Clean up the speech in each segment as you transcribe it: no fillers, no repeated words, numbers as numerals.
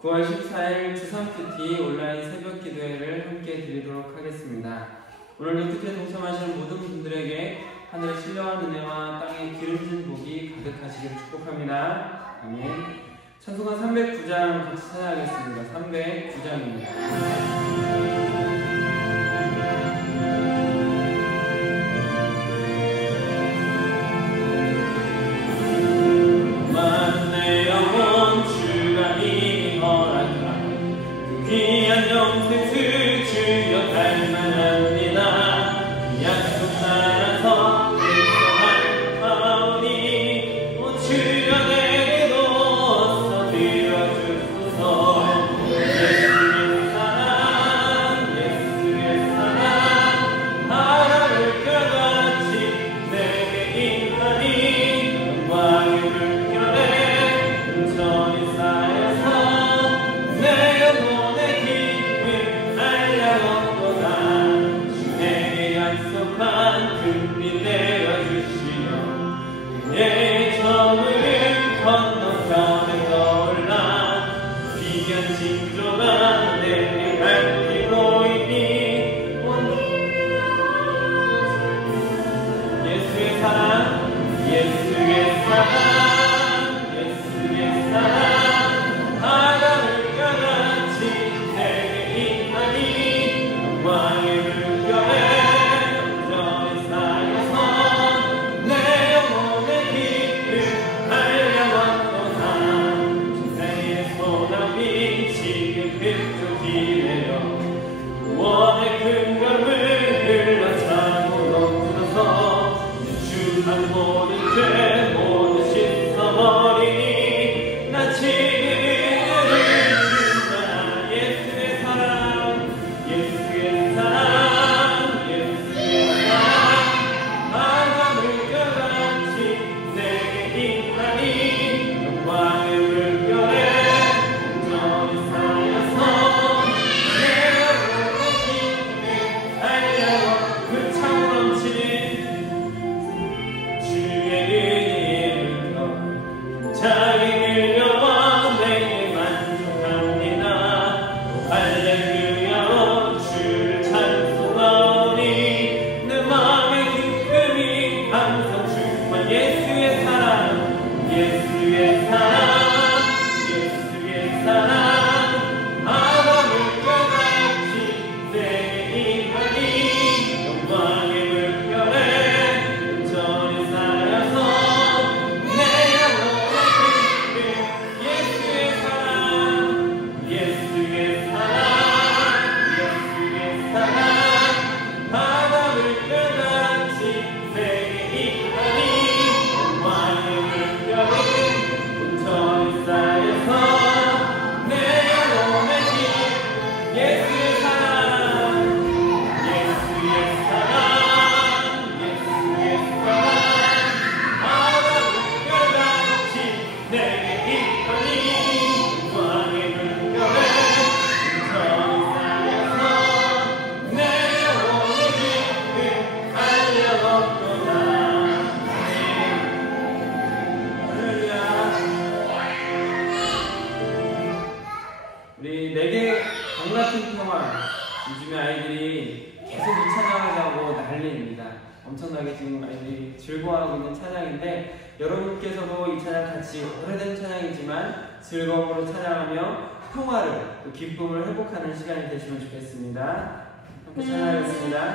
9월 14일 주삼큐티 온라인 새벽 기도회를 함께 드리도록 하겠습니다. 오늘 큐티에 동참하시는 모든 분들에게 하늘의 신령한 은혜와 땅의 기름진 복이 가득하시길 축복합니다. 아멘. 찬송가 309장 같이 찬양하겠습니다. 309장입니다. 귀한 영생을 주여 닮아납니다. 약속 따라서 일성하오니 오 주여 내게도 어서 들어주소서. 예수의 사랑 예수의 사랑 바람을 껴같이 내게 임하니 영광의 물결에 온전히 쌓여서 내 영혼 금빛 내려주시며 내 저물은 건너편에 떠올라 귀한 징조가 내게 밝히 보이니 예수의 사랑 예수의 사랑 예수의 사랑 바람을 껴같이 내게 임하니 영광의 물결에 원의 큰 강을 흘러차고 넘쳐서 주한 모든 죄 모두 씻어버리니 나 지혜를 준다. 예수의 사랑 예수의 사랑 예수의 사랑 바람을 껴같이 내게 임하니 영광의 물결에 온전히 쌓여서 우리 내게 강같은 평화 요즘에 아이들이 계속 이 찬양하자고 난리입니다. 엄청나게 지금 아이들이 즐거워하고 있는 찬양인데 여러분께서도 이 찬양 같이 오래된 찬양이지만 즐거움으로 찬양하며 평화를 또 기쁨을 회복하는 시간이 되시면 좋겠습니다. 함께 찬양하겠습니다.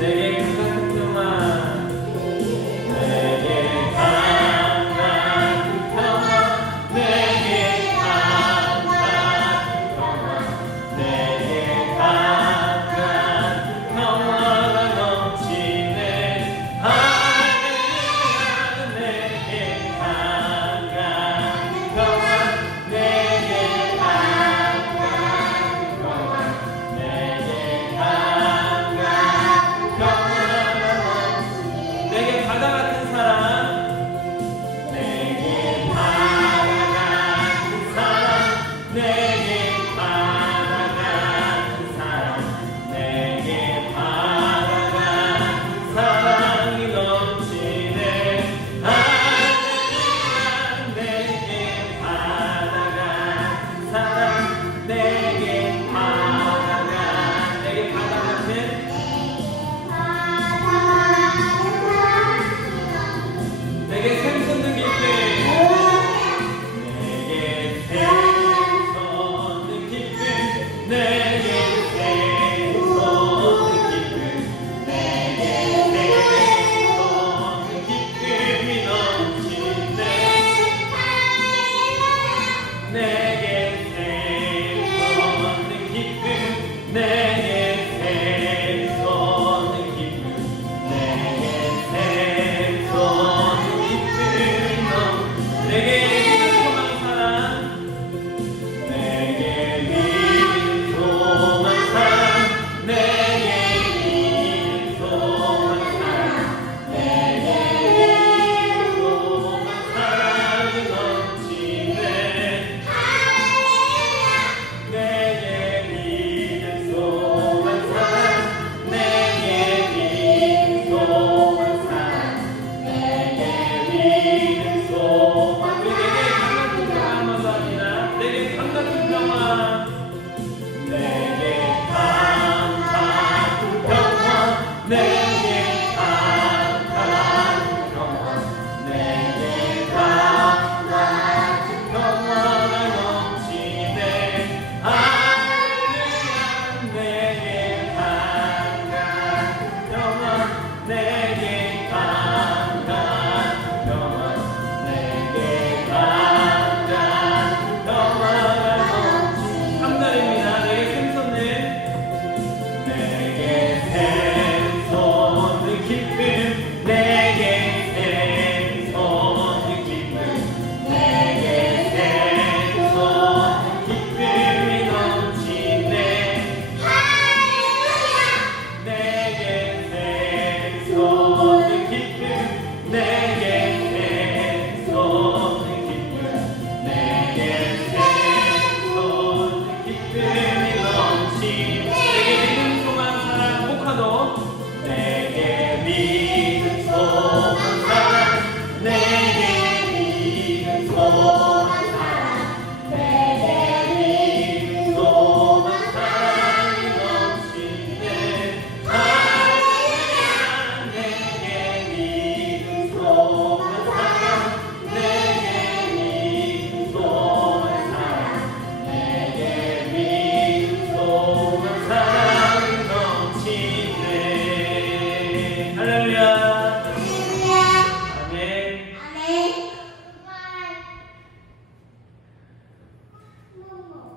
내게 강같은 평화 평화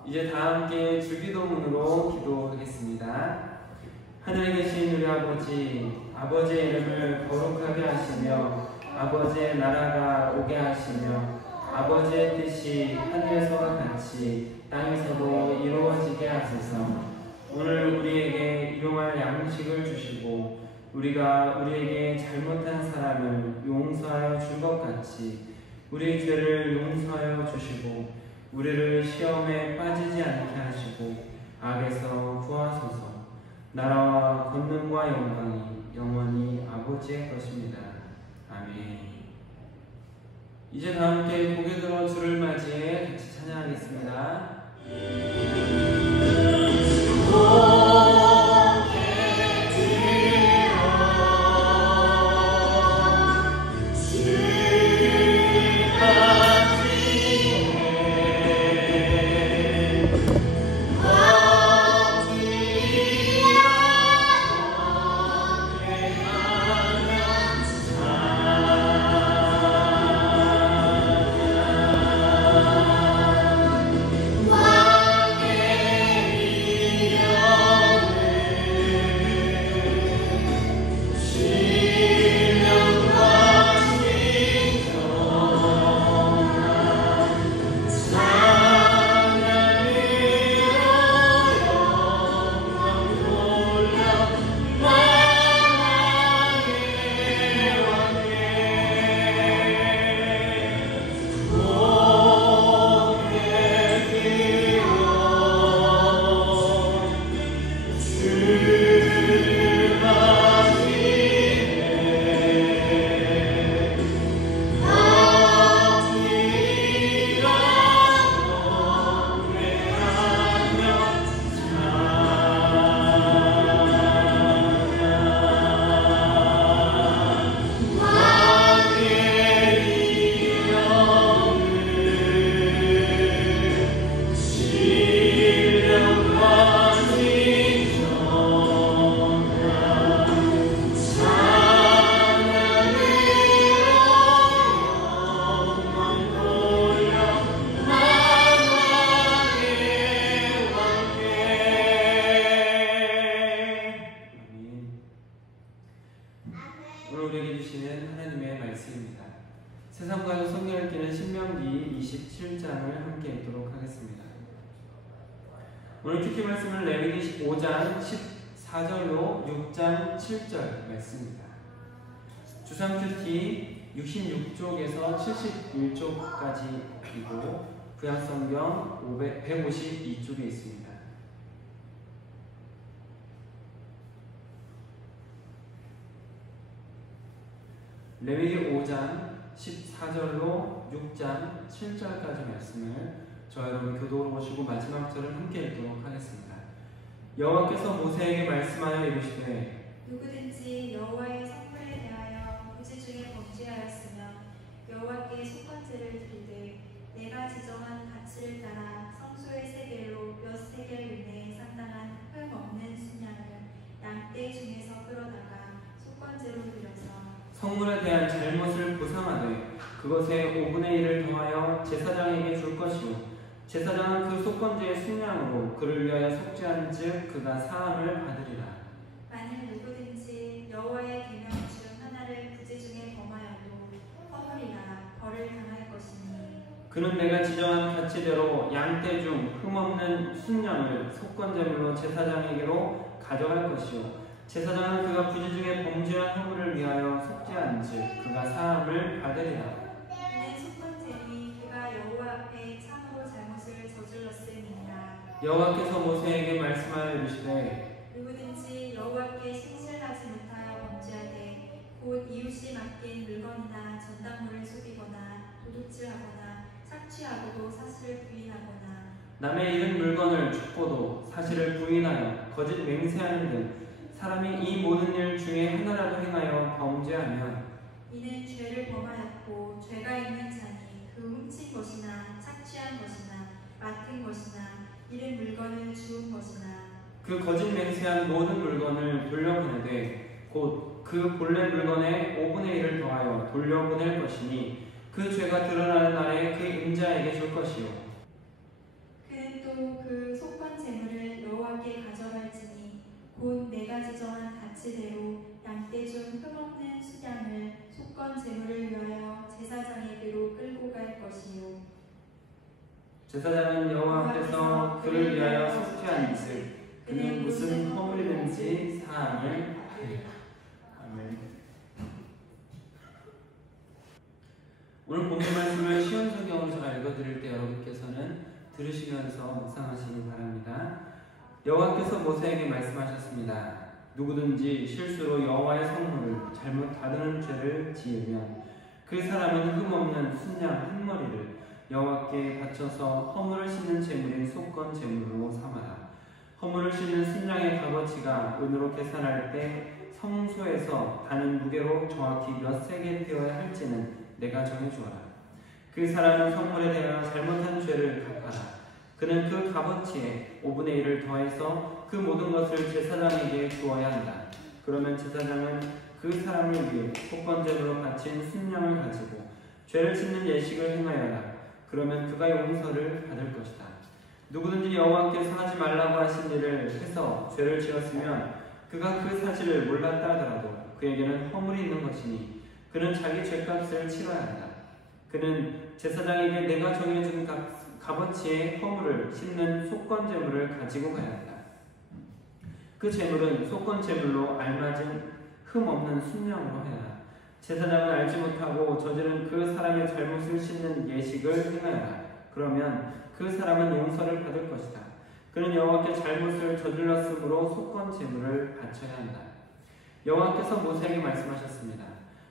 이제 다 함께 주기도문으로 기도하겠습니다. 하늘에 계신 우리 아버지, 아버지의 이름을 거룩하게 하시며 아버지의 나라가 오게 하시며 아버지의 뜻이 하늘에서와 같이 땅에서도 이루어지게 하소서. 오늘 우리에게 일용할 양식을 주시고 우리가 우리에게 잘못한 사람을 용서하여 준 것 같이 우리 죄를 용서하여 주시고 우리를 시험에 빠지지 않게 하시고 악에서 구하소서. 나라와 권능과 영광이 영원히 아버지의 것입니다. 아멘. 이제 다 함께 고개 들어 주를 맞이해 같이 찬양하겠습니다. 세상과 성경을 읽기는 신명기 27장을 함께 읽도록 하겠습니다. 오늘 특히 말씀은 레위기 5장 14절로 6장 7절 말씀입니다. 주상 큐티 66쪽에서 71쪽까지이고 구약성경 152쪽에 있습니다. 레위기 5장 14절로 6장 7절까지 말씀을 저와 여러분 교도로 보시고 마지막 절을 함께 읽도록 하겠습니다. 여호와께서 모세에게 말씀하여 이르시되 누구든지 여호와의 성물에 대하여 부지 중에 범죄하였으면 여호와께 속건제를 드리되 내가 지정한 가치를 따라 성소의 세겔로 몇 세겔 이내에 상당한 흠 없는 순양을 양떼 중에서 끌어다가 속건제로 드려서 성물에 대한 잘못을 보상하되 그것에 5분의 1을 더하여 제사장에게 줄 것이요 제사장은 그 속건제의 순양으로 그를 위하여 속죄한 즉 그가 사함을 받으리라. 만일 누구든지 여호와의 계명 중 하나를 부지 중에 범하여도 허물이나 벌을 당할 것이니 그는 내가 지정한 가치대로 양떼 중 흠없는 순양을 속건제물로 제사장에게로 가져갈 것이요 제사장은 그가 부지 중에 범죄한 허물을 위하여 속죄한즉 그가 사함을 받으리라. 이는 속건제니 그가 여호와 앞에 참으로 잘못을 저질렀음이니라. 여호와께서 모세에게 말씀하여 이르시되 누구든지 여호와께 신실하지 못하여 범죄하되 곧 이웃이 맡긴 물건이나 전당물을 속이거나 도둑질하거나 남의 잃은 물건을 죽고도 사실을 부인하여 거짓 맹세하는 등 사람이 이 모든 일 중에 하나라도 행하여 범죄하면 이는 죄를 범하였고 죄가 있는 자니 그 훔친 것이나 착취한 것이나 맡은 것이나 잃은 물건을 주운 것이나 그 거짓 맹세한 모든 물건을 돌려보내되 곧 그 본래 물건의 5분의 1을 더하여 돌려보낼 것이니 그 죄가 드러나는 날에 그 임자에게 줄 것이요 그는 또 그 속건 재물을 여호와께 가져갈지니 곧 내가 지정한 가치대로 양떼 중 흠없는 수량을 속건 재물을 위하여 제사장에게로 끌고 갈 것이요 제사장은 여호와 앞에서 그를 위하여 속죄한즉 그는 무슨 허물이든지 사함을 아멘. 오늘 본문 말씀을 시온서경으로 제가 읽어드릴 때 여러분께서는 들으시면서 묵상하시기 바랍니다. 여호와께서 모세에게 말씀하셨습니다. 누구든지 실수로 여호와의 성물을 잘못 다루는 죄를 지으면 그 사람은 흠없는 순양 한 머리를 여호와께 바쳐서 허물을 씻는 제물인 속건 제물로 삼아라. 허물을 씻는 순양의 값어치가 은으로 계산할 때 성소에서 다는 무게로 정확히 몇 세겔 되어야 할지는 내가 정해주어라. 그 사람은 성물에 대하여 잘못한 죄를 갚아라. 그는 그 값어치에 5분의 1을 더해서 그 모든 것을 제사장에게 주어야 한다. 그러면 제사장은 그 사람을 위해 속건제물로 바친 순양을 가지고 죄를 씻는 예식을 행하여라. 그러면 그가 용서를 받을 것이다. 누구든지 여호와께서 하지 말라고 하신 일을 해서 죄를 지었으면 그가 그 사실을 몰랐다 하더라도 그에게는 허물이 있는 것이니 그는 자기 죄값을 치러야 한다. 그는 제사장에게 내가 정해준 값어치의 허물을 씻는 속건제물을 가지고 가야 한다. 그 제물은 속건제물로 알맞은 흠없는 순양으로 해라. 제사장은 알지 못하고 저지른 그 사람의 잘못을 씻는 예식을 행하여라. 그러면 그 사람은 용서를 받을 것이다. 그는 여호와께 잘못을 저질렀으므로 속건 제물을 바쳐야 한다. 여호와께서 모세에게 말씀하셨습니다.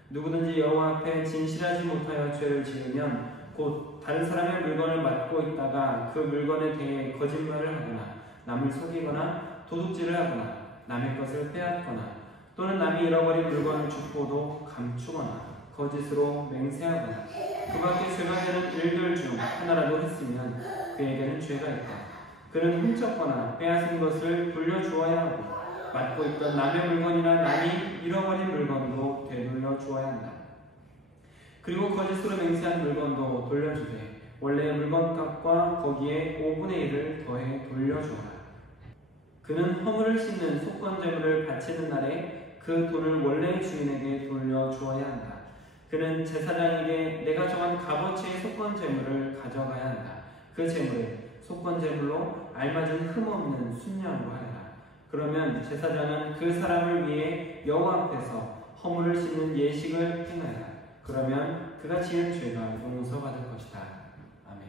누구든지 여호와 앞에 진실하지 못하여 죄를 지으면 곧 다른 사람의 물건을 맡고 있다가 그 물건에 대해 거짓말을 하거나 남을 속이거나 도둑질을 하거나 남의 것을 빼앗거나 또는 남이 잃어버린 물건을 줍고도 감추거나 거짓으로 맹세하거나 그 밖에 죄가 되는 일들 중 하나라도 했으면 그에게는 죄가 있다. 그는 훔쳤거나 빼앗은 것을 돌려주어야 하고 맡고 있던 남의 물건이나 남이 잃어버린 물건도 되돌려 주어야 한다. 그리고 거짓으로 맹세한 물건도 돌려주되 원래의 물건값과 거기에 5분의 1을 더해 돌려주어라. 그는 허물을 씻는 속건제물을 바치는 날에 그 돈을 원래의 주인에게 돌려주어야 한다. 그는 제사장에게 내가 정한 값어치의 속건제물을 가져가야 한다. 그 제물에 속건제물로 알맞은 흠없는 순양으로 하여라. 그러면 제사장은 그 사람을 위해 여호와 앞에서 허물을 씻는 예식을 행하여라. 그러면 그가 지은 죄가 용서받을 것이다. 아멘.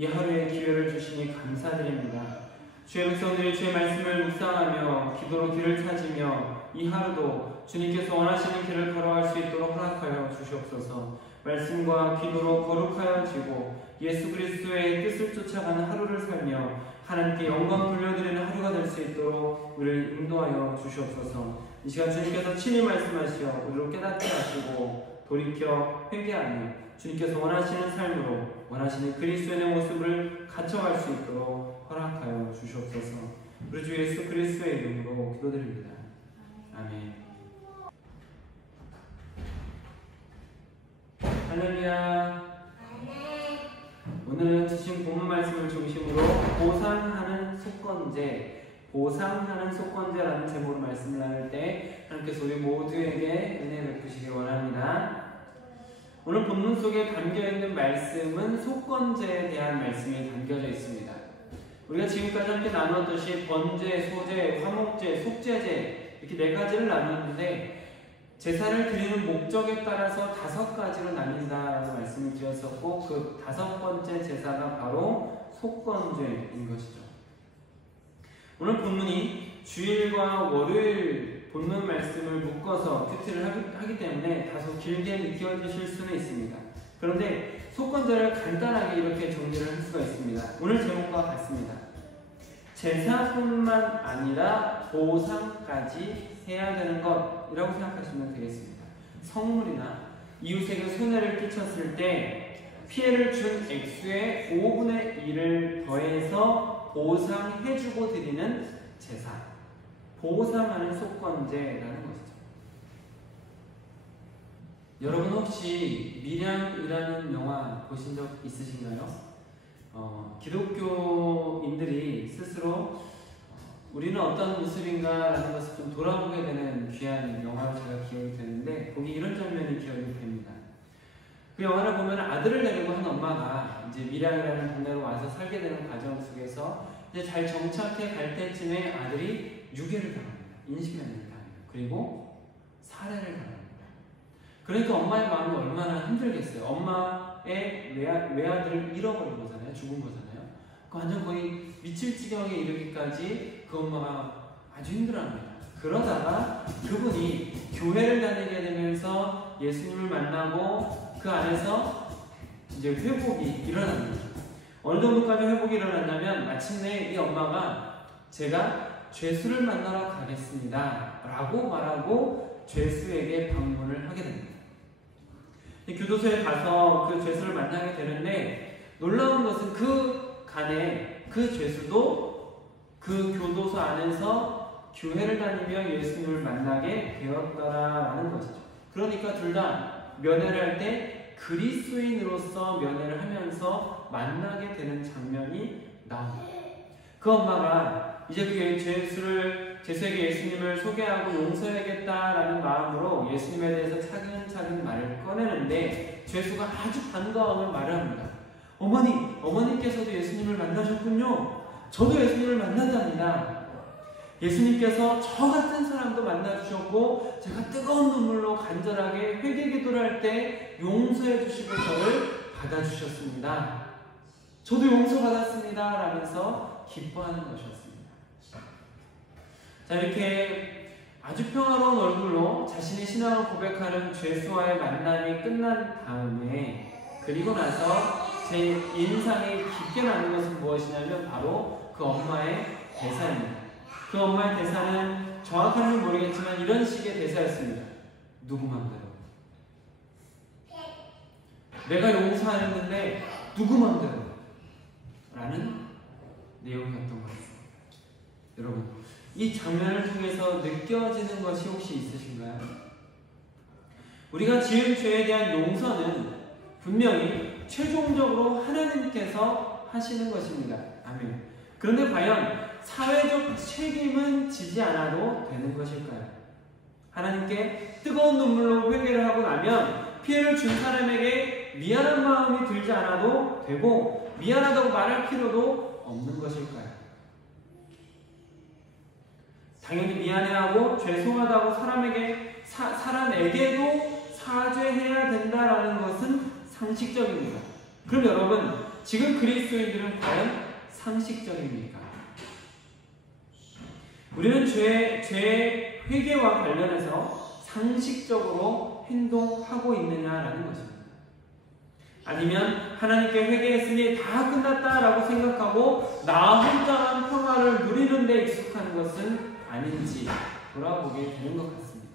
이 하루의 기회를 주시니 감사드립니다. 주의 백성들이 주의 말씀을 묵상하며 기도로 길을 찾으며 이 하루도 주님께서 원하시는 길을 걸어갈 수 있도록 허락하여 주시옵소서. 말씀과 기도로 거룩하여지고 예수 그리스도의 뜻을 쫓아가는 하루를 살며 하나님께 영광 돌려드리는 하루가 될 수 있도록 우리를 인도하여 주시옵소서. 이 시간 주님께서 친히 말씀하시어 우리로 깨닫게 하시고 돌이켜 회개하며 주님께서 원하시는 삶으로 원하시는 그리스도의 모습을 갖춰갈 수 있도록 허락하여 주시옵소서. 우리 주 예수 그리스도의 이름으로 기도드립니다. 아멘. 할렐루야. 오늘은 주신 본문 말씀을 중심으로 보상하는 속건제라는 제목으로 말씀을 나눌 때 하나님께서 우리 모두에게 은혜 베푸시기 원합니다. 오늘 본문 속에 담겨있는 말씀은 속건제에 대한 말씀이 담겨져 있습니다. 우리가 지금까지 함께 나누었듯이 번제, 소제, 화목제, 속제제 이렇게 4가지를 나누었는데 제사를 드리는 목적에 따라서 5가지로 나뉜다라고 말씀을 드렸었고 그 5번째 제사가 바로 속건제인 것이죠. 오늘 본문이 주일과 월요일 본문 말씀을 묶어서 큐티를 하기 때문에 다소 길게 느껴지실 수는 있습니다. 그런데 속건제를 간단하게 이렇게 정리를 할 수가 있습니다. 오늘 제목과 같습니다. 제사뿐만 아니라 보상까지 해야 되는 것이라고 생각하시면 되겠습니다. 성물이나 이웃에게 손해를 끼쳤을 때 피해를 준 액수의 5분의 1을 더해서 보상해주고 드리는 제사, 보상하는 속건제라는 것이죠. 여러분 혹시 밀양이라는 영화 보신 적 있으신가요? 기독교인들이 스스로 우리는 어떤 모습인가라는 것을 좀 돌아보게 되는 귀한 영화로 제가 기억이 되는데 거기 이런 장면이 기억이 됩니다. 그 영화를 보면 아들을 데리고 한 엄마가 이제 밀양이라는 동네로 와서 살게 되는 과정 속에서 이제 잘 정착해 갈 때쯤에 아들이 유괴를 당합니다. 인신매매를 당해요. 그리고 살해를 당합니다. 그러니까 엄마의 마음이 얼마나 힘들겠어요. 엄마의 외아들을 잃어버린 거잖아요. 죽은 거잖아요. 완전 거의 미칠 지경에 이르기까지 그 엄마가 아주 힘들어합니다. 그러다가 그분이 교회를 다니게 되면서 예수님을 만나고 그 안에서 이제 회복이 일어납니다. 어느 정도까지 회복이 일어났냐면 마침내 이 엄마가 제가 죄수를 만나러 가겠습니다 라고 말하고 죄수에게 방문을 하게 됩니다. 이 교도소에 가서 그 죄수를 만나게 되는데 놀라운 것은 그 간에 그 죄수도 그 교도소 안에서 교회를 다니며 예수님을 만나게 되었더라라는 것이죠. 그러니까 둘 다 면회를 할 때 그리스도인으로서 면회를 하면서 만나게 되는 장면이 나옵니다. 그 엄마가 이제 그 죄수에게 예수님을 소개하고 용서해야겠다라는 마음으로 예수님에 대해서 차근차근 말을 꺼내는데 죄수가 아주 반가움을 말을 합니다. 어머니께서도 예수님을 만나셨군요. 저도 예수님을 만났답니다. 예수님께서 저 같은 사람도 만나주셨고 제가 뜨거운 눈물로 간절하게 회개 기도를 할 때 용서해 주시고 저를 받아주셨습니다. 저도 용서받았습니다 라면서 기뻐하는 것이었습니다. 자, 이렇게 아주 평화로운 얼굴로 자신의 신앙을 고백하는 죄수와의 만남이 끝난 다음에 그리고 나서 제 인상에 깊게 남는 것은 무엇이냐면 바로 그 엄마의 대사입니다. 그 엄마의 대사는 정확한지는 모르겠지만 이런 식의 대사였습니다. 누구 맘대로. 내가 용서하였는데 누구 맘대로. 라는 내용이었던 것 같습니다. 여러분, 이 장면을 통해서 느껴지는 것이 혹시 있으신가요? 우리가 지은 죄에 대한 용서는 분명히 최종적으로 하나님께서 하시는 것입니다. 아멘. 그런데 과연 사회적 책임은 지지 않아도 되는 것일까요? 하나님께 뜨거운 눈물로 회개를 하고 나면 피해를 준 사람에게 미안한 마음이 들지 않아도 되고 미안하다고 말할 필요도 없는 것일까요? 당연히 미안해하고 죄송하다고 사람에게도 사죄해야 된다라는 것은 상식적입니다. 그럼 여러분, 지금 그리스도인들은 과연 상식적입니까? 우리는 죄의 회개와 관련해서 상식적으로 행동하고 있느냐라는 것입니다. 아니면 하나님께 회개했으니 다 끝났다라고 생각하고 나 혼자만 평화를 누리는 데 익숙한 것은 아닌지 돌아보게 되는 것 같습니다.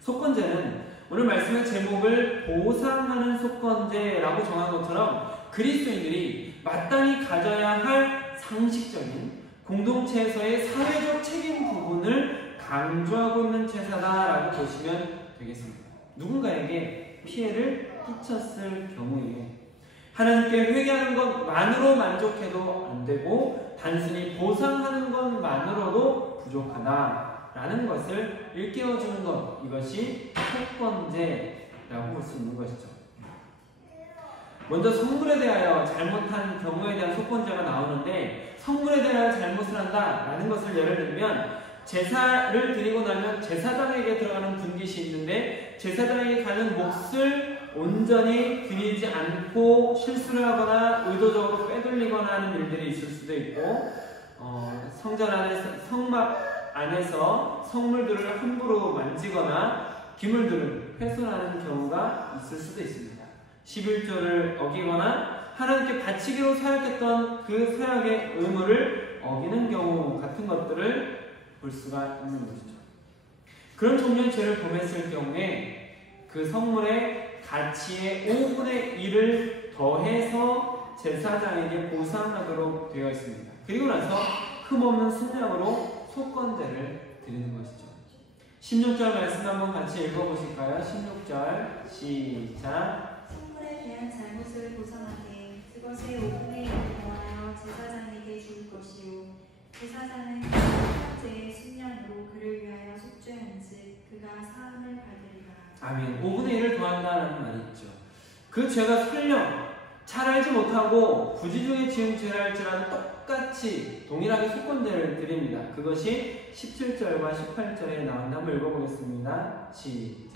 속건제는 오늘 말씀의 제목을 보상하는 속건제라고 정한 것처럼 그리스도인들이 마땅히 가져야 할 상식적인 공동체에서의 사회적 책임 부분을 강조하고 있는 제사다라고 보시면 되겠습니다. 누군가에게 피해를 끼쳤을 경우에 하나님께 회개하는 것만으로 만족해도 안 되고 단순히 보상하는 것만으로도 부족하다라는 것을 일깨워주는 것, 이것이 속건제라고 볼 수 있는 것이죠. 먼저 성물에 대하여 잘못한 경우에 대한 속건제가 나오는데, 성물에 대하여 잘못을 한다라는 것을 예를 들면 제사를 드리고 나면 제사장에게 들어가는 분깃이 있는데 제사장에게 가는 몫을 온전히 드리지 않고 실수를 하거나 의도적으로 빼돌리거나 하는 일들이 있을 수도 있고, 성전 안에서, 성막 안에서 성물들을 함부로 만지거나 기물들을 훼손하는 경우가 있을 수도 있습니다. 11조를 어기거나 하나님께 바치기로 서약했던 그 서약의 의무를 어기는 경우 같은 것들을 볼 수가 있는 것이죠. 그런 종류의 죄를 범했을 경우에 그 성물의 가치의 5분의 1을 더해서 제사장에게 보상하도록 되어 있습니다. 그리고 나서 흠없는 순양으로 속건제를 드리는 것이죠. 16절 말씀 한번 같이 읽어보실까요? 16절 시작. 성물에 대한 잘못을 보상하되 그것의 5분의 1을 더하여 제사장에게 줄 것이요 제사장은 그 속건제의 순양으로 그를 위하여 속죄한즉 그가 사함을 받으리라. 아멘. 5분의 1을 더한다라는 말이 있죠. 그 죄가 설령 잘 알지 못하고 부지 중에 지은 죄랄지라도 똑같이 동일하게 속건제를 드립니다. 그것이 17절과 18절에 나온다. 한번 읽어보겠습니다. 시작.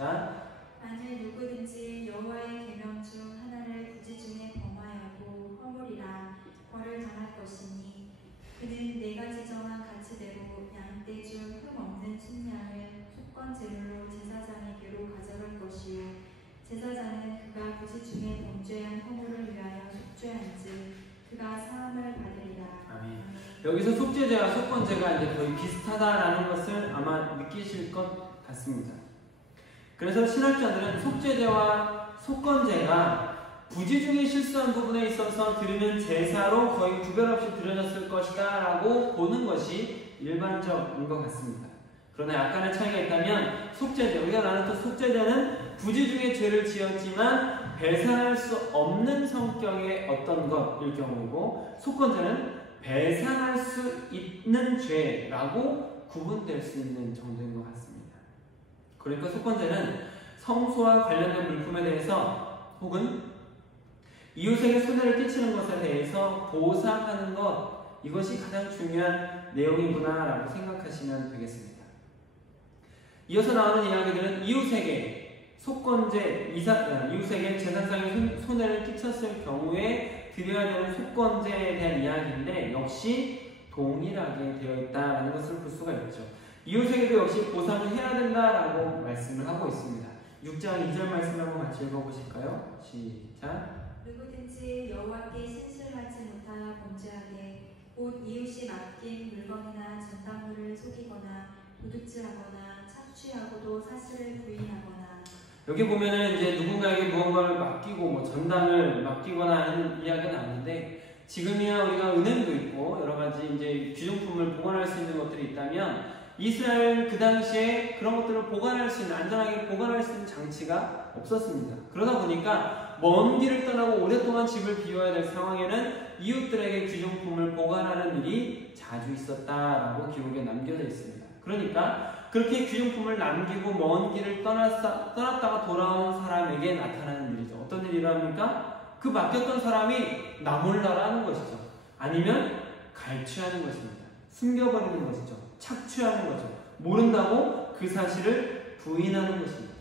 만일 누구든지 여호와의 계명 중 하나를 부지 중에 범하여도 허물이라 벌을 당할 것이니 그는 내가 지정한 가치대로 양떼 중 흠없는 순양을 속건제물로 제사장에게로 가져갈 것이요 제사장은 그가 부지 중에 범죄한 허물을 위하여 속죄한즉 그가 사함을 받으리라. 아멘. 여기서 속죄제와 속건제가 이제 거의 비슷하다라는 것을 아마 느끼실 것 같습니다. 그래서 신학자들은 속죄제와 속건제가 부지 중에 실수한 부분에 있어서 드리는 제사로 거의 구별 없이 드려졌을 것이다 라고 보는 것이 일반적인 것 같습니다. 그러나 약간의 차이가 있다면 속죄제, 우리가 나눴던 속죄제는 부지 중에 죄를 지었지만 배상할 수 없는 성격의 어떤 것일 경우이고, 속건제는 배상할 수 있는 죄라고 구분될 수 있는 정도인 것 같습니다. 그러니까 속건제는 성소와 관련된 물품에 대해서 혹은 이웃에게 손해를 끼치는 것에 대해서 보상하는 것, 이것이 가장 중요한 내용이구나 라고 생각하시면 되겠습니다. 이어서 나오는 이야기들은 이웃에게 속건제, 이웃에게 재산상의 손해를 끼쳤을 경우에 드려야 되는 속건제에 대한 이야기인데 역시 동일하게 되어 있다는 것을 볼 수가 있죠. 이웃에게도 역시 보상을 해야 된다라고 말씀을 하고 있습니다. 6장 2절 말씀 한번 같이 읽어보실까요? 시작. 누구든지 여호와께 신실하지 못하여 범죄하되 곧 이웃이 맡긴 물건이나 전당물을 속이거나 도둑질하거나 착취하고도 사실을 부인하거나. 여기 보면은 이제 누군가에게 무언가를 맡기고 뭐 전당을 맡기거나 하는 이야기가 나오는데, 지금이야 우리가 은행도 있고 여러 가지 이제 귀중품을 보관할 수 있는 것들이 있다면 이스라엘 그 당시에 그런 것들을 보관할 수 있는, 안전하게 보관할 수 있는 장치가 없었습니다. 그러다 보니까 먼 길을 떠나고 오랫동안 집을 비워야 될 상황에는 이웃들에게 귀중품을 보관하는 일이 자주 있었다라고 기록에 남겨져 있습니다. 그러니까 그렇게 귀중품을 남기고 먼 길을 떠났다가 돌아온 사람에게 나타나는 일이죠. 어떤 일이 일어납니까? 그 맡겼던 사람이 나 몰라라 하는 것이죠. 아니면 갈취하는 것입니다. 숨겨버리는 것이죠. 착취하는 거죠. 모른다고 그 사실을 부인하는 것입니다.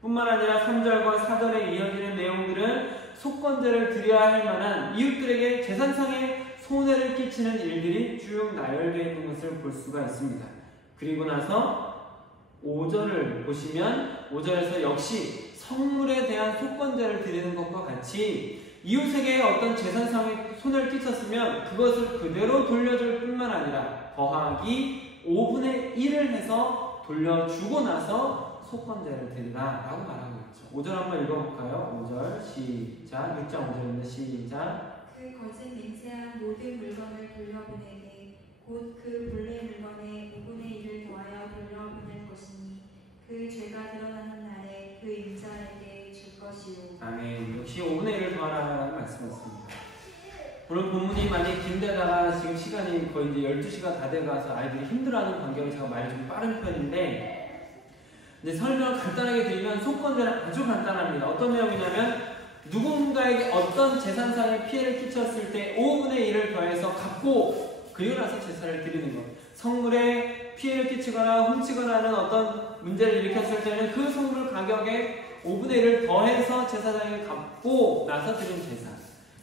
뿐만 아니라 3절과 4절에 이어지는 내용들은 속건제를 드려야 할 만한 이웃들에게 재산상의 손해를 끼치는 일들이 쭉 나열되어 있는 것을 볼 수가 있습니다. 그리고 나서 5절을 보시면 5절에서 역시 성물에 대한 속건제를 드리는 것과 같이 이웃에게 어떤 재산상의 손해를 끼쳤으면 그것을 그대로 돌려줄 뿐만 아니라 더하기 5분의 1을 해서 돌려주고 나서 속건제를 드리라 라고 말하고 있죠. 5절 한번 읽어볼까요? 5절 시작. 6장 5절입니다. 시작. 그 거짓 맹세한 모든 물건을 돌려보내되 곧 그 본래 물건의 5분의 1을 더하여 돌려보낼 것이니 그 죄가 드러나는 날에 그 임자에게 줄 것이요. 아멘. 역시 5분의 1을 더하라는 말씀이었습니다. 오늘 본문이 많이 긴데다가 지금 시간이 거의 이제 12시가 다 돼가서 아이들이 힘들어하는 관계로 제가 말이 좀 빠른 편인데, 이제 설명을 간단하게 드리면 속건제는 아주 간단합니다. 어떤 내용이냐면 누군가에게 어떤 재산상의 피해를 끼쳤을 때 5분의 1을 더해서 갚고 그리고 나서 제사를 드리는 것. 성물에 피해를 끼치거나 훔치거나 하는 어떤 문제를 일으켰을 때는 그 성물 가격에 5분의 1을 더해서 제사장에 갚고 나서 드린 제사.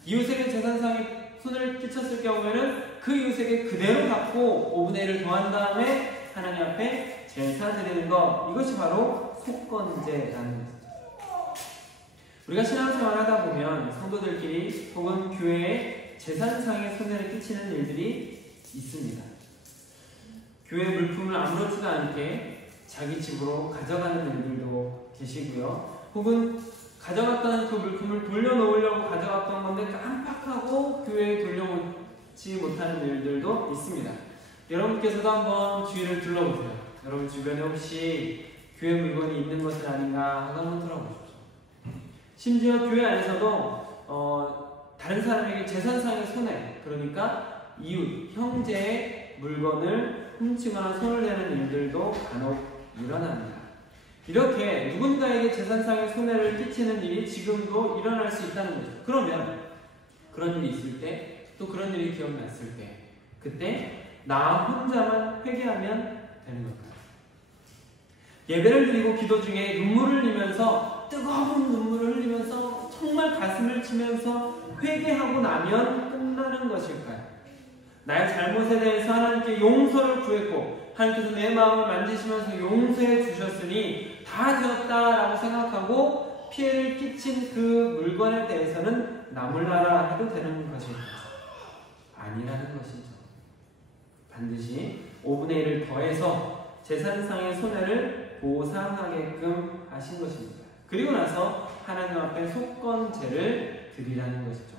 이웃에게 재산상의 손을 끼쳤을 경우에는 그 이웃에게 그대로 갚고 5분의 1을 더한 다음에 하나님 앞에 제사 드리는 것. 이것이 바로 속건제라는 것이죠. 우리가 신앙생활 하다 보면 성도들끼리 혹은 교회에 재산상의 손해를 끼치는 일들이 있습니다. 교회 물품을 아무렇지도 않게 자기 집으로 가져가는 일들도 계시고요. 혹은 가져갔던 그 물품을 돌려놓으려고 가져갔던 건데 깜빡하고 교회에 돌려오지 못하는 일들도 있습니다. 여러분께서도 한번 주위를 둘러보세요. 여러분 주변에 혹시 교회 물건이 있는 것은 아닌가 하고 한번 들어보십시오. 심지어 교회 안에서도 다른 사람에게 재산상의 손해, 그러니까 이웃, 형제의 물건을 훔치거나 손을 대는 일들도 간혹 일어납니다. 이렇게 누군가에게 재산상의 손해를 끼치는 일이 지금도 일어날 수 있다는 거죠. 그러면 그런 일이 있을 때, 또 그런 일이 기억났을 때, 그때 나 혼자만 회개하면 되는 걸까요? 예배를 드리고 기도 중에 눈물을 흘리면서, 뜨거운 눈물을 흘리면서 정말 가슴을 치면서 회개하고 나면 끝나는 것일까요? 나의 잘못에 대해서 하나님께 용서를 구했고 하나님께서 내 마음을 만지시면서 용서해 주셨으니 다 되었다라고 생각하고 피해를 끼친 그 물건에 대해서는 나몰라라 해도 되는 것일까요? 아니라는 것이죠. 반드시 5분의 1을 더해서 재산상의 손해를 보상하게끔 하신 것입니다. 그리고 나서 하나님 앞에 속건제를 드리라는 것이죠.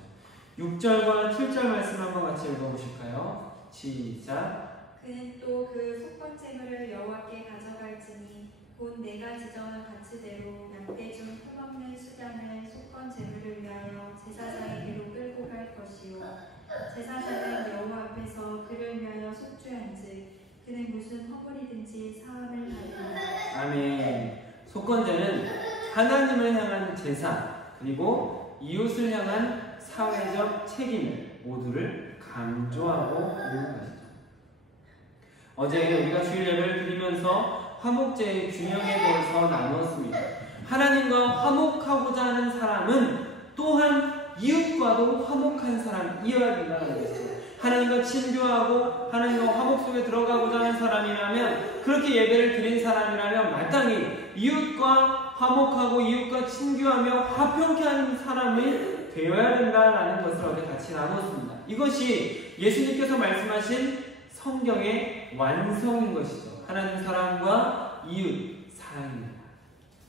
6절과 7절 말씀 한번 같이 읽어보실까요? 시작. 그는 또 그 속건제물을 여호와께 가져갈지니 곧 내가 지정한 가치대로 양떼 중 흠없는 수량을 속건제물을 위하여 제사장에게로 끌고 갈 것이요 제사장은 여호와 앞에서 그를 위하여 속죄한즉 그는 무슨 허물이든지 사함을 받으리라. 아멘. 속건제는 하나님을 향한 제사 그리고 이웃을 향한 사회적 책임 모두를 강조하고 있는 것이죠. 어제 우리가 주일 예배를 드리면서 화목제의 균형에 대해서 나누었습니다. 하나님과 화목하고자 하는 사람은 또한 이웃과도 화목한 사람이어야 된다는 것이죠. 하나님과 친교하고 하나님과 화목 속에 들어가고자 하는 사람이라면, 그렇게 예배를 드린 사람이라면 마땅히 이웃과 화목하고 이웃과 친교하며 화평케 하는 사람이 되어야 된다라는 것을 어제 같이 나눴습니다. 이것이 예수님께서 말씀하신 성경의 완성인 것이죠. 하나님 사랑과 이웃 사랑입니다.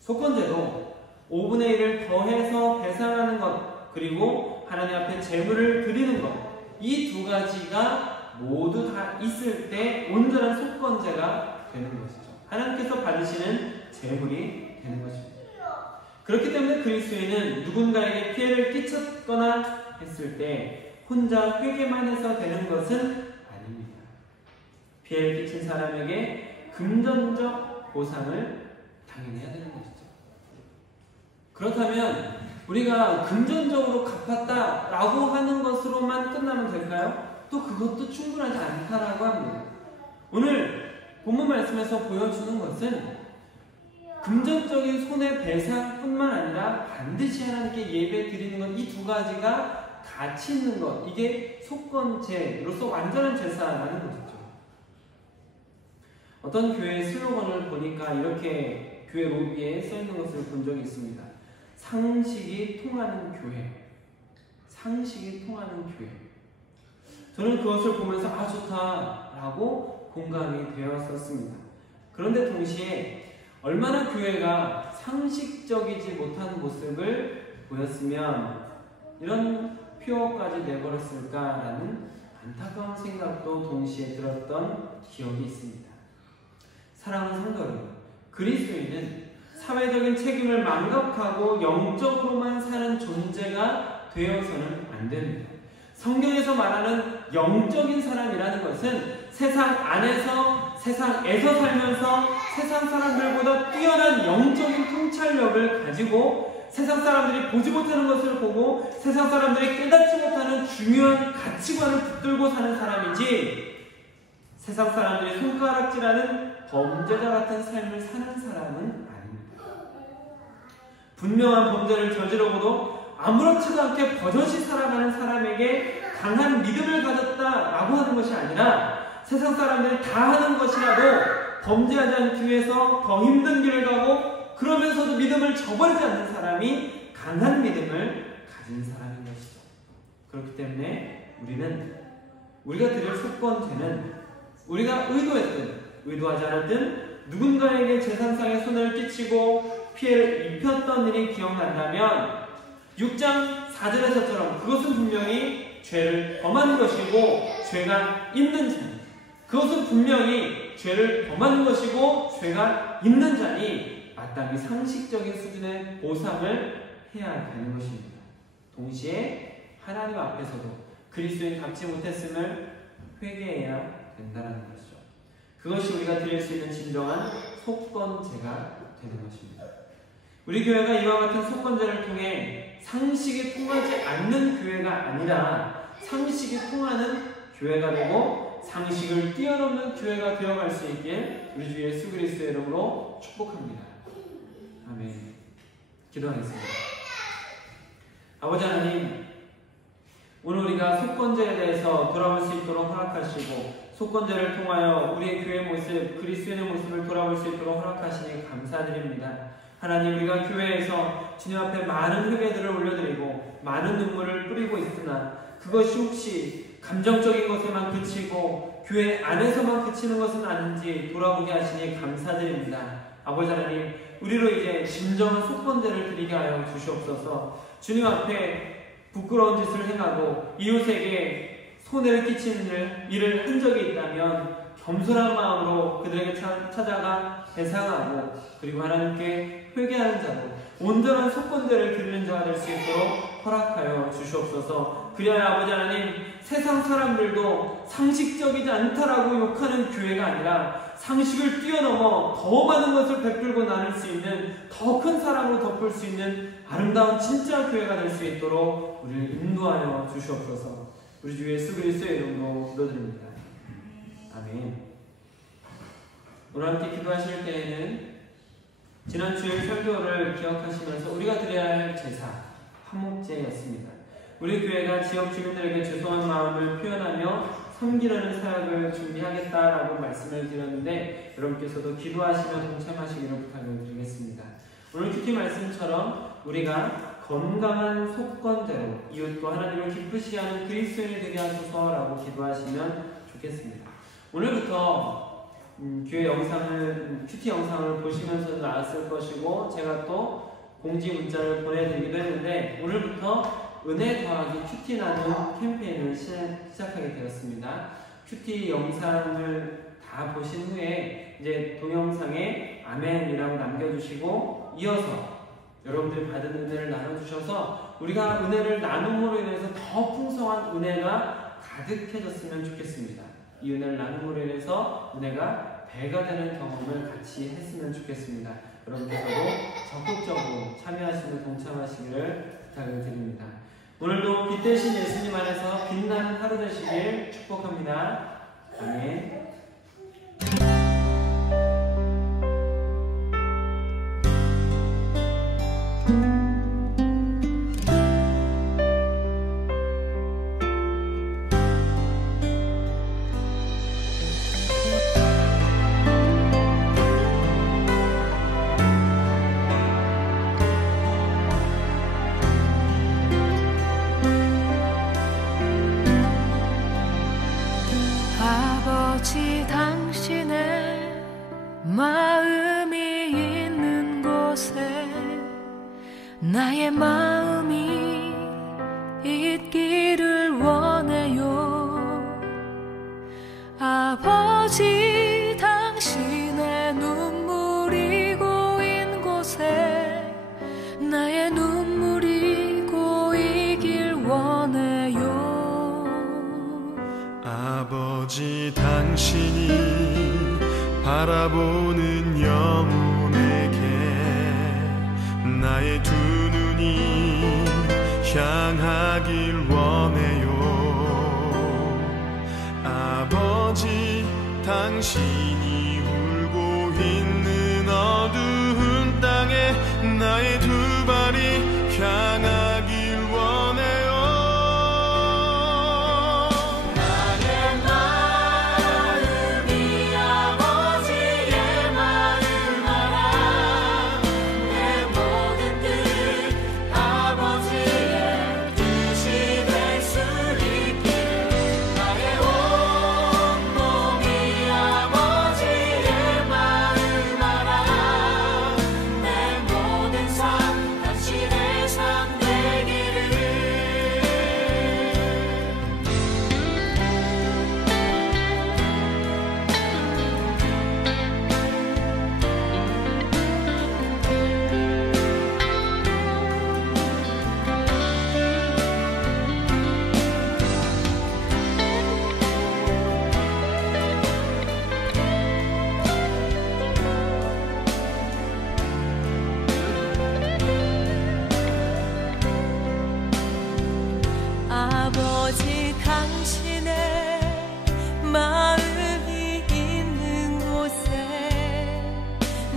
속건제도 5분의 1을 더해서 배상하는 것, 그리고 하나님 앞에 제물을 드리는 것, 이 두 가지가 모두 다 있을 때 온전한 속건제가 되는 것이죠. 하나님께서 받으시는 제물이 되는 것입니다. 그렇기 때문에 그리스도인은 누군가에게 피해를 끼쳤거나 했을 때 혼자 회개만 해서 되는 것은 아닙니다. 피해를 끼친 사람에게 금전적 보상을 당연히 해야 되는 것이죠. 그렇다면 우리가 금전적으로 갚았다라고 하는 것으로만 끝나면 될까요? 또 그것도 충분하지 않다라고 합니다. 오늘 본문 말씀에서 보여주는 것은 금전적인 손해배상뿐만 아니라 반드시 하나님께 예배 드리는 것, 이 두 가지가 같이 있는 것, 이게 속건제로서 완전한 제사라는 것이죠. 어떤 교회 슬로건을 보니까 이렇게 교회 로비에 써있는 것을 본 적이 있습니다. 상식이 통하는 교회. 상식이 통하는 교회. 저는 그것을 보면서 아 좋다라고 공감이 되었었습니다. 그런데 동시에 얼마나 교회가 상식적이지 못한 모습을 보였으면 이런 표어까지 내버렸을까라는 안타까운 생각도 동시에 들었던 기억이 있습니다. 사랑하는 성도 여러분, 그리스도인은 사회적인 책임을 망각하고 영적으로만 사는 존재가 되어서는 안 됩니다. 성경에서 말하는 영적인 사람이라는 것은 세상 안에서 세상에서 살면서 세상 사람들보다 뛰어난 영적인 통찰력을 가지고 세상 사람들이 보지 못하는 것을 보고 세상 사람들이 깨닫지 못하는 중요한 가치관을 붙들고 사는 사람이지, 세상 사람들이 손가락질하는 범죄자 같은 삶을 사는 사람은 아닙니다. 분명한 범죄를 저지르고도 아무렇지도 않게 버젓이 살아가는 사람에게 강한 믿음을 가졌다라고 하는 것이 아니라, 세상 사람들이 다 하는 것이라도 범죄하지 않기 위해서 더 힘든 길을 가고 그러면서도 믿음을 저버리지 않는 사람이 강한 믿음을 가진 사람인 것이죠. 그렇기 때문에 우리가 드릴 속건죄는 우리가 의도했든 의도하지 않았든 누군가에게 재산상의 손해를 끼치고 피해를 입혔던 일이 기억난다면 6장 4절에서처럼 그것은 분명히 죄를 범한 것이고 죄가 있는 자니, 그것은 분명히 죄를 범한 것이고 죄가 있는 자니 마땅히 상식적인 수준의 보상을 해야 되는 것입니다. 동시에 하나님 앞에서도 그리스도인 갚지 못했음을 회개해야 된다는 것이죠. 그것이 우리가 드릴 수 있는 진정한 속건죄가 되는 것입니다. 우리 교회가 이와 같은 속건죄를 통해 상식이 통하지 않는 교회가 아니라 상식이 통하는 교회가 되고 상식을 뛰어넘는 교회가 되어갈 수 있길 우리 주 예수 그리스도의 이름으로 축복합니다. 아멘. 기도하겠습니다. 아버지 하나님, 오늘 우리가 속건죄에 대해서 돌아볼 수 있도록 허락하시고 속건죄를 통하여 우리의 교회 모습, 그리스도인의 모습을 돌아볼 수 있도록 허락하시니 감사드립니다. 하나님, 우리가 교회에서 주님 앞에 많은 회개들을 올려드리고 많은 눈물을 뿌리고 있으나 그것이 혹시 감정적인 것에만 그치고 교회 안에서만 그치는 것은 아닌지 돌아보게 하시니 감사드립니다. 아버지 하나님, 우리로 이제 진정한 속건죄를 드리게 하여 주시옵소서. 주님 앞에 부끄러운 짓을 행하고 이웃에게 손해를 끼치는 일을 한 적이 있다면 겸손한 마음으로 그들에게 찾아가 배상하고 그리고 하나님께 회개하는 자로 온전한 속건죄를 드리는 자가 될 수 있도록 허락하여 주시옵소서. 그리하여 아버지 하나님, 세상 사람들도 상식적이지 않다라고 욕하는 교회가 아니라 상식을 뛰어넘어 더 많은 것을 베풀고 나눌 수 있는 더 큰 사랑으로 덮을 수 있는 아름다운 진짜 교회가 될 수 있도록 우리를 인도하여 주시옵소서. 우리 주 예수 그리스도의 이름으로 기도드립니다. 아멘. 오늘 함께 기도하실 때에는 지난 주일 설교를 기억하시면서 우리가 드려야 할 제사, 화목제였습니다. 우리 교회가 지역 주민들에게 죄송한 마음을 표현하며 섬기려는 사역을 준비하겠다라고 말씀을 드렸는데 여러분께서도 기도하시며 동참하시기를 부탁을 드리겠습니다. 오늘 특히 말씀처럼 우리가 건강한 속건대로 이웃도 하나님을 기쁘시게 하는 그리스도인이 되게 하소서라고 기도하시면 좋겠습니다. 오늘부터 교회 영상을, 큐티 영상을 보시면서 나왔을 것이고 제가 또 공지 문자를 보내드리기도 했는데 오늘부터 은혜 더하기 큐티 나눔 캠페인을 시작하게 되었습니다. 큐티 영상을 다 보신 후에 이제 동영상에 아멘이라고 남겨주시고 이어서 여러분들이 받은 은혜를 나눠주셔서 우리가 은혜를 나눔으로 인해서 더 풍성한 은혜가 가득해졌으면 좋겠습니다. 이 은혜를 나눔으로 인해서 은혜가 배가 되는 경험을 같이 했으면 좋겠습니다. 여러분께서도 적극적으로 참여하시며 동참하시기를 부탁을 드립니다. 오늘도 빛 대신 예수님 안에서 빛나는 하루 되시길 축복합니다. 아멘. 아버지 아버지 당신이 바라보는 영혼에게 나의 두 눈이 향하길 원해요. 아버지 당신이 울고 있는 어두운 땅에 나의 두 발이 향하길 원해요. 아버지 당신의 마음이 있는 곳에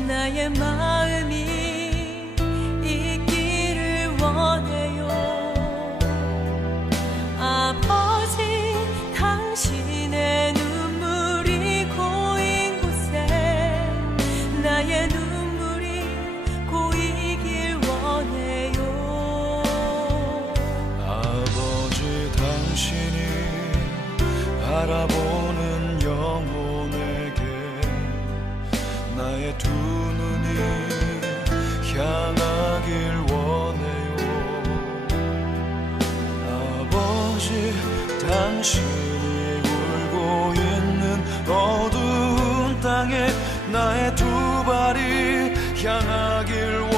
나의 마음이 있기를 원해요. 아버지 당신의 눈물이 고인 곳에 나의 눈물이 고이길 원해요. 당신이 바라보는 영혼에게 나의 두 눈이 향하길 원해요. 아버지 당신이 울고 있는 어두운 땅에 나의 두 발이 향하길 원해요.